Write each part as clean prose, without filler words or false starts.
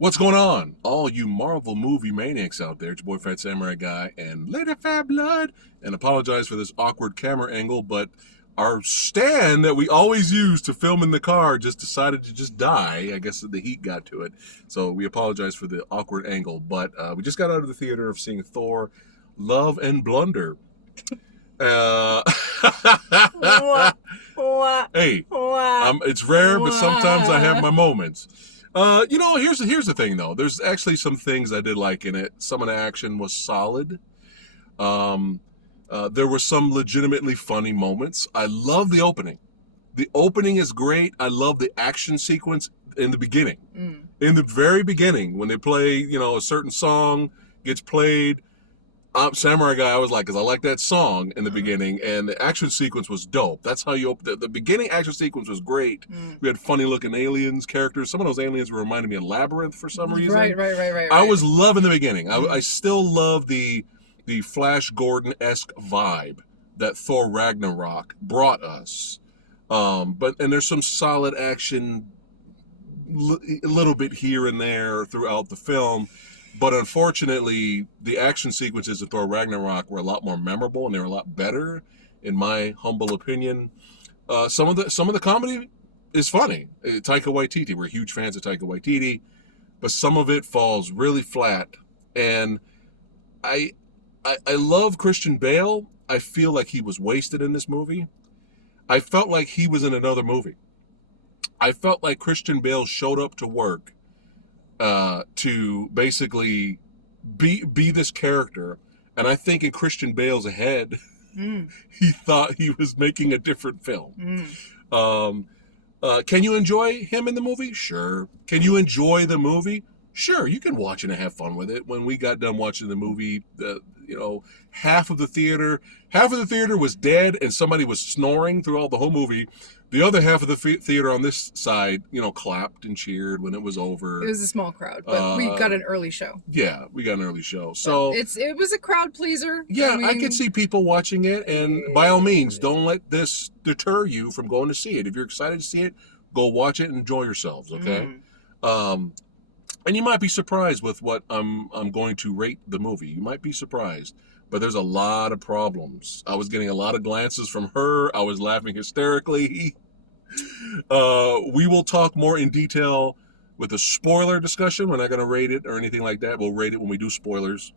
What's going on? All you Marvel movie maniacs out there, it's your boy PhatSamuraiGuy and Later Fat Blood. And apologize for this awkward camera angle, but our stand that we always use to film in the car just decided to just die. I guess the heat got to it. So we apologize for the awkward angle. But we just got out of the theater of seeing Thor, Love and Blunder. Uh, hey, it's rare, but sometimes I have my moments. Here's the thing though. There's actually some things I did like in it. Some of the action was solid. There were some legitimately funny moments. I love the opening. The opening is great. I love the action sequence in the beginning. In the very beginning, when they play, a certain song gets played. Samurai Guy, I was like, because I like that song in the beginning, and the action sequence was dope. That's how you open the beginning action sequence was great. We had funny looking aliens, characters. Some of those aliens were reminding me of Labyrinth for some reason. Right. I was loving the beginning. I still love the Flash Gordon-esque vibe that Thor Ragnarok brought us. And there's some solid action, a little bit here and there throughout the film. But unfortunately, the action sequences of Thor Ragnarok were a lot more memorable, and they were a lot better, in my humble opinion. Some of the comedy is funny. Taika Waititi, we're huge fans of Taika Waititi, but some of it falls really flat. And I love Christian Bale. I feel like he was wasted in this movie. I felt like he was in another movie. I felt like Christian Bale showed up to work to basically be this character, and I think in Christian Bale's head, he thought he was making a different film. Can you enjoy him in the movie? Sure. Can you enjoy the movie? Sure. You can watch it and have fun with it. When we got done watching the movie, half of the theater was dead, and somebody was snoring throughout the whole movie. The other half of the theater on this side, clapped and cheered when it was over. It was a small crowd, but we got an early show. Yeah, we got an early show. So it was a crowd pleaser. Yeah, I could see people watching it, and by all means, don't let this deter you from going to see it. If you're excited to see it, go watch it and enjoy yourselves, okay? And you might be surprised with what I'm going to rate the movie. You might be surprised. But there's a lot of problems. I was getting a lot of glances from her. I was laughing hysterically. We will talk more in detail with a spoiler discussion. We're not going to rate it or anything like that. We'll rate it when we do spoilers.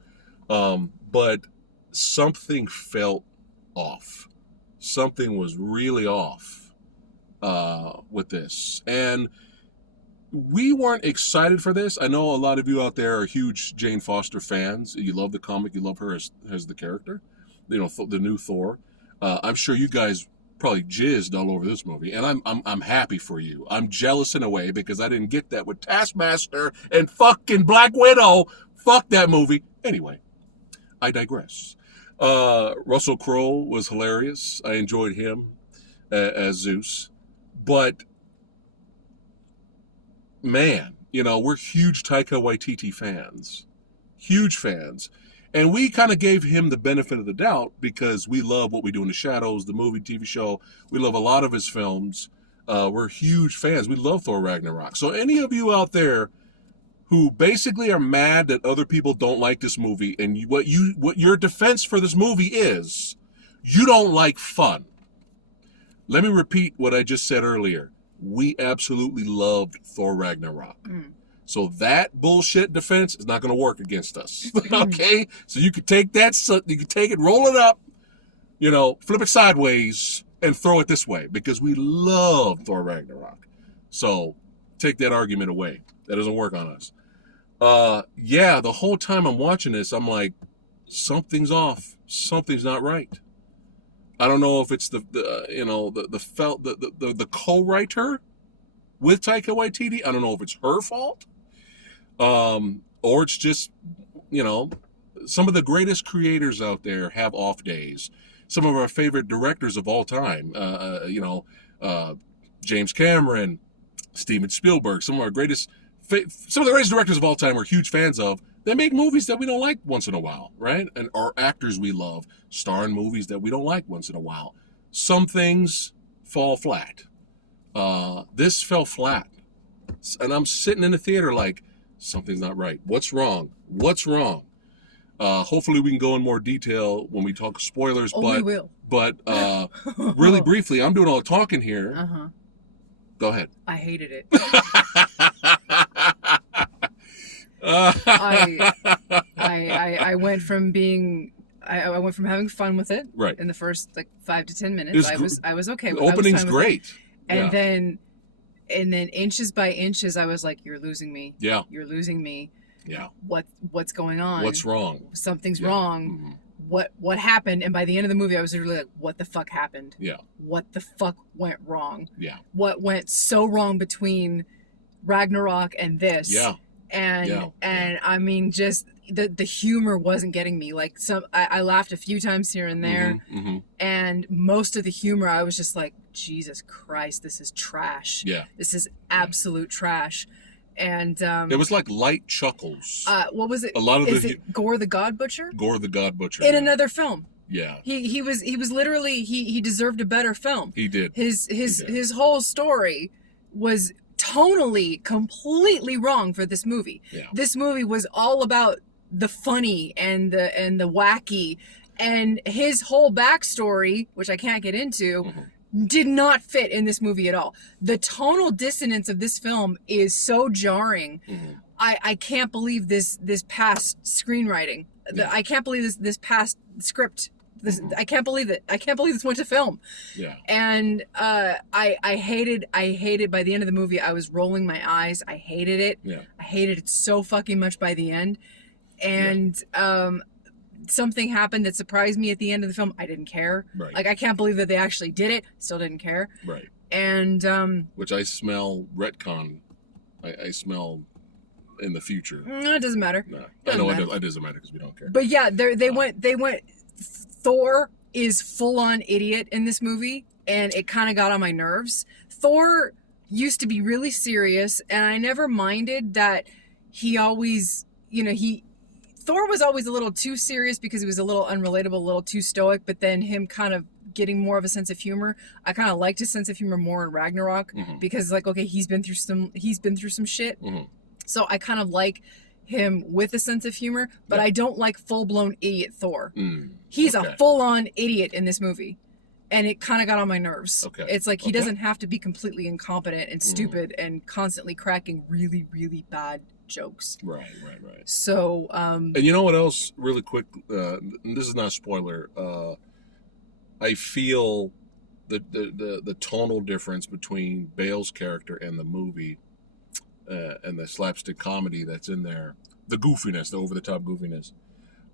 But something felt off. Something was really off with this. And we weren't excited for this. I know a lot of you out there are huge Jane Foster fans. You love the comic. You love her as the character. The new Thor. I'm sure you guys probably jizzed all over this movie, and I'm happy for you. I'm jealous in a way because I didn't get that with Taskmaster and fucking Black Widow. Fuck that movie. Anyway, I digress. Russell Crowe was hilarious. I enjoyed him as Zeus, but man, we're huge Taika Waititi fans. Huge fans. And we kind of gave him the benefit of the doubt because we love What We Do in the Shadows, the movie, TV show. We love a lot of his films. We're huge fans. We love Thor Ragnarok. So any of you out there who basically are mad that other people don't like this movie, and what your defense for this movie is, you don't like fun. Let me repeat what I just said earlier. We absolutely loved Thor Ragnarok. So that bullshit defense is not going to work against us. Okay? So you can take that, you can take it, roll it up, flip it sideways, and throw it this way because we love Thor Ragnarok. So take that argument away. That doesn't work on us. The whole time I'm watching this, I'm like, something's off. Something's not right. I don't know if it's the co-writer with Taika Waititi. I don't know if it's her fault, or it's just some of the greatest creators out there have off days. Some of our favorite directors of all time, James Cameron, Steven Spielberg. Some of the greatest directors of all time we're huge fans of. They make movies that we don't like once in a while, right? And our actors we love star in movies that we don't like once in a while. Some things fall flat. This fell flat. And I'm sitting in the theater like, Something's not right. What's wrong? What's wrong? Hopefully we can go in more detail when we talk spoilers. Oh, but we will. But really briefly, I'm doing all the talking here. Uh-huh. Go ahead. I hated it. I went from being I went from having fun with it right in the first like 5 to 10 minutes. I was okay with it. The opening's great. And then inches by inches I was like, you're losing me. Yeah. You're losing me. Yeah. What's going on? What's wrong? Something's wrong. Mm-hmm. What happened? And by the end of the movie I was literally like, what the fuck happened? Yeah. What the fuck went wrong? Yeah. What went so wrong between Ragnarok and this? Yeah. And I mean, just the humor wasn't getting me. Like I laughed a few times here and there, and most of the humor I was just like, Jesus Christ, this is trash. Yeah, this is absolute trash. And it was like light chuckles. What was it? A lot of it Gore the God Butcher? Gore the God Butcher in another film. Yeah, he was literally he deserved a better film. He did. His whole story was tonally completely wrong for this movie. Yeah. This movie was all about the funny and the wacky, and his whole backstory, which I can't get into, did not fit in this movie at all. The tonal dissonance of this film is so jarring. I can't believe this past screenwriting. I can't believe this past script. I can't believe it. I can't believe this went to film. Yeah. And I hated by the end of the movie, I was rolling my eyes. I hated it. Yeah. I hated it so fucking much by the end. And something happened that surprised me at the end of the film. I didn't care. Right. Like, I can't believe that they actually did it. Still didn't care. Right. And which I smell retcon. I smell in the future. No, it doesn't matter. No, I know it doesn't matter because we don't care. But yeah, they went. Thor is full on idiot in this movie, and it kind of got on my nerves. Thor used to be really serious, and I never minded that he always, Thor was always a little too serious because he was a little unrelatable, a little too stoic, but then him kind of getting more of a sense of humor. I kind of liked his sense of humor more in Ragnarok because, like, okay, he's been through some shit. So I kind of like him with a sense of humor, but I don't like full-blown idiot Thor. He's a full-on idiot in this movie, and it kind of got on my nerves. It's like he doesn't have to be completely incompetent and stupid and constantly cracking really, really bad jokes. Right. So, and you know what else, really quick, this is not a spoiler, I feel the tonal difference between Bale's character and the movie, and the slapstick comedy that's in there, the goofiness, the over-the-top goofiness,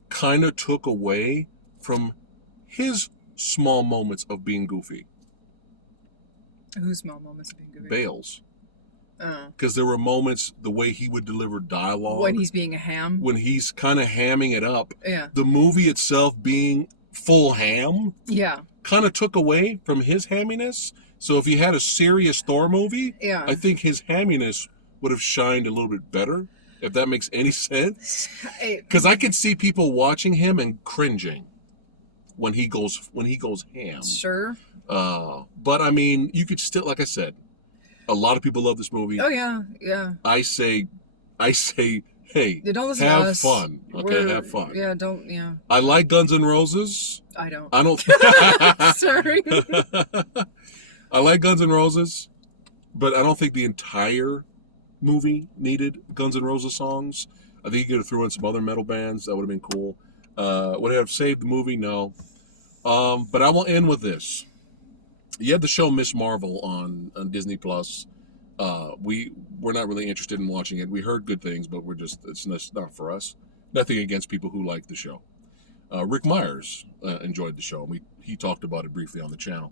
kind of took away from his small moments of being goofy. Whose small moments of being goofy? Bale's. Because there were moments, the way he would deliver dialogue. When he's being a ham? When he's kind of hamming it up. Yeah. The movie itself being full ham. Yeah. Kind of took away from his hamminess. So if you had a serious Thor movie, I think his hamminess would have shined a little bit better, if that makes any sense. Because I could see people watching him and cringing when he goes ham. Sure. But I mean, you could still, like I said, a lot of people love this movie. Oh yeah. I say, hey, don't listen have to us. fun. Okay, have fun. Yeah, don't. Yeah. I like Guns N' Roses. I don't. Sorry. I like Guns N' Roses, but I don't think the entire movie needed Guns N' Roses songs. I think you could have thrown in some other metal bands. That would have been cool. Would it have saved the movie? No. But I will end with this. You had the show Miss Marvel on Disney Plus. We're not really interested in watching it. We heard good things, but it's not for us. Nothing against people who like the show. Rick Myers enjoyed the show. He talked about it briefly on the channel.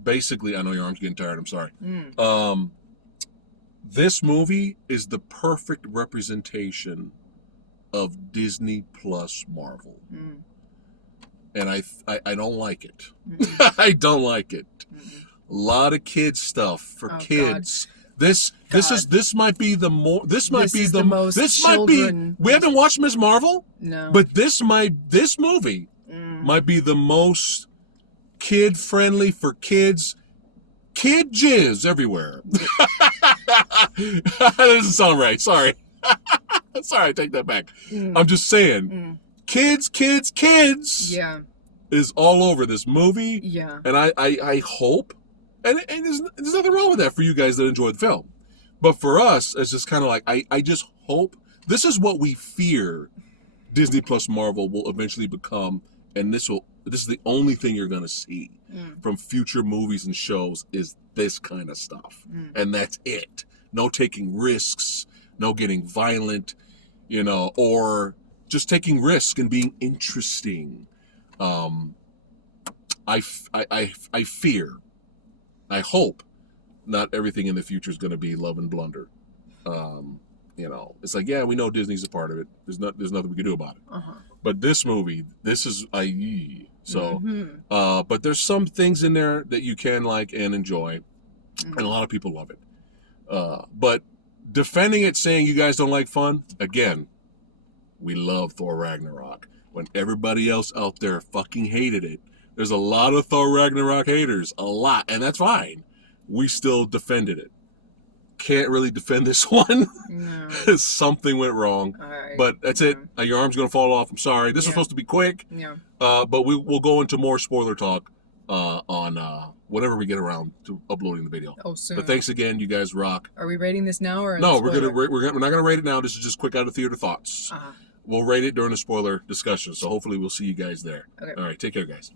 Basically, I know your arm's getting tired. I'm sorry. This movie is the perfect representation of Disney Plus Marvel. And I don't like it. I don't like it. A lot of kids stuff for kids. God. This might be the most we haven't watched Ms. Marvel? No. But this movie might be the most kid friendly for kids kid jizz everywhere. That doesn't sound right. Sorry. Sorry, I take that back. I'm just saying, kids Yeah. is all over this movie. Yeah. And I hope, and there's nothing wrong with that for you guys that enjoy the film. But for us, it's just kind of like, I just hope, this is what we fear Disney plus Marvel will eventually become, and this is the only thing you're going to see from future movies and shows is this kind of stuff. And that's it. No taking risks, no getting violent, or just taking risks and being interesting. I fear, I hope not everything in the future is going to be love and blunder. It's like, yeah, we know Disney's a part of it. There's nothing we can do about it. But this movie, this is but there's some things in there that you can like and enjoy, and a lot of people love it. But defending it, saying you guys don't like fun, again, we love Thor Ragnarok. When everybody else out there fucking hated it, there's a lot of Thor Ragnarok haters, a lot, and that's fine. We still defended it. Can't really defend this one. No. Something went wrong. All right. But that's it. Your arm's going to fall off. I'm sorry. This was supposed to be quick. Yeah. But we'll go into more spoiler talk on whenever we get around to uploading the video. Oh, soon. But thanks again. You guys rock. Are we rating this now or? No, we're not gonna rate it now. This is just quick out of theater thoughts. We'll rate it during the spoiler discussion. So hopefully we'll see you guys there. Okay. All right. Take care, guys.